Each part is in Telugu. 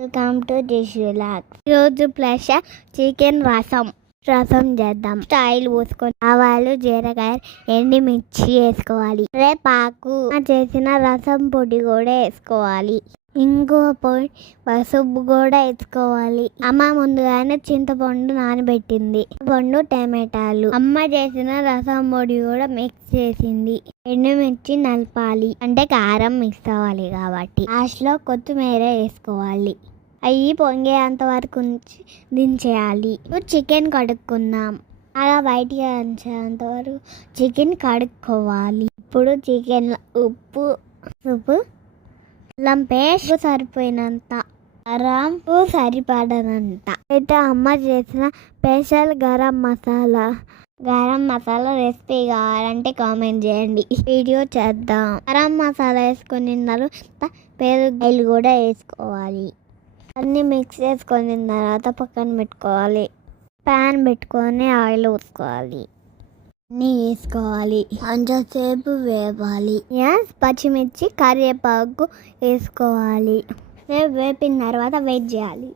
Welcome to this vlog. ఈరోజు ప్లస్ చికెన్ రసం చేద్దాం. ఆయిల్ పోసుకొని ఆవాలు, జీలకాయ, ఎండుమిర్చి వేసుకోవాలి. రేపాకు చేసిన రసం పొడి కూడా వేసుకోవాలి. ఇంకో పొడి, పసుపు కూడా వేసుకోవాలి. అమ్మ ముందుగానే చింతపండు నానబెట్టింది. పండు, టమాటాలు. అమ్మ చేసిన రసం పొడి కూడా మిక్స్ చేసింది. ఎండుమిర్చి నలపాలి, అంటే కారం మిక్స్ అవ్వాలి కాబట్టి. లాస్ట్లో కొత్తిమీర వేసుకోవాలి. అవి పొంగేంత వరకు ఉంచి దించేయాలి. చికెన్ కడుక్కుందాం. అలా బయటికి అంచేంత వరకు చికెన్ కడుక్కోవాలి. ఇప్పుడు చికెన్ ఉప్పు అల్లం పేస్ట్ సరిపోయినంత, కారం సరిపడనంత. అయితే అమ్మ చేసిన స్పెషల్ గరం మసాలా రెసిపీ కావాలంటే కామెంట్ చేయండి, వీడియో చేద్దాం. గరం మసాలా వేసుకొని తర్వాత పెరుగు కూడా వేసుకోవాలి. అన్నీ మిక్స్ చేసుకొని తర్వాత పక్కన పెట్టుకోవాలి. ప్యాన్ పెట్టుకొని ఆయిల్ పోసుకోవాలి. అన్నీ వేసుకోవాలి, కొంచెంసేపు వేపాలి. పచ్చిమిర్చి, కరివేపాకు వేసుకోవాలి. వేపిన తర్వాత వెయిట్ చేయాలి.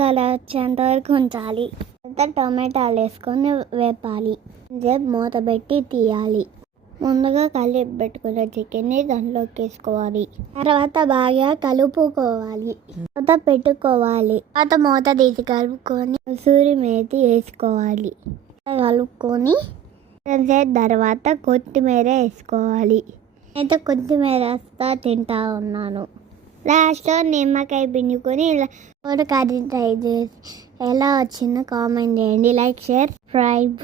కలర్ వచ్చేంత వరకు ఉంచాలి. తర్వాత టమాటాలు వేసుకొని వేపాలి. మూత పెట్టి తీయాలి. ముందుగా కలిపి పెట్టుకున్న చికెన్ని దాంట్లోకి వేసుకోవాలి. తర్వాత బాగా కలుపుకోవాలి. మూత పెట్టుకోవాలి. తర్వాత మూత తీసి కలుపుకొని కసూరి మేతి వేసుకోవాలి. కలుపుకొని తర్వాత కొత్తిమీర వేసుకోవాలి. అయితే కొత్తిమీర వేస్తా తింటా ఉన్నాను. లాస్ట్లో నిమ్మకాయ పిండుకొని ఇలా కర్రీ ట్రై చేసి ఎలా వచ్చిందో కామెంట్ చేయండి. Like, share, subscribe.